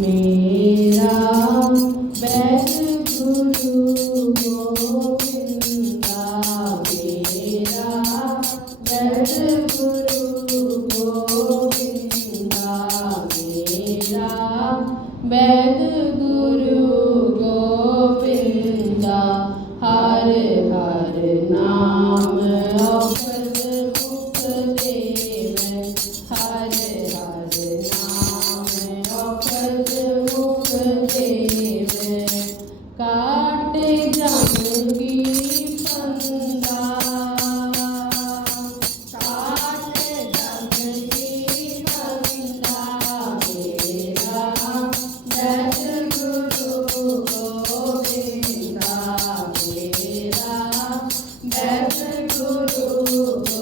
me. Thank you. Guru, Guru.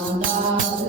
sonar.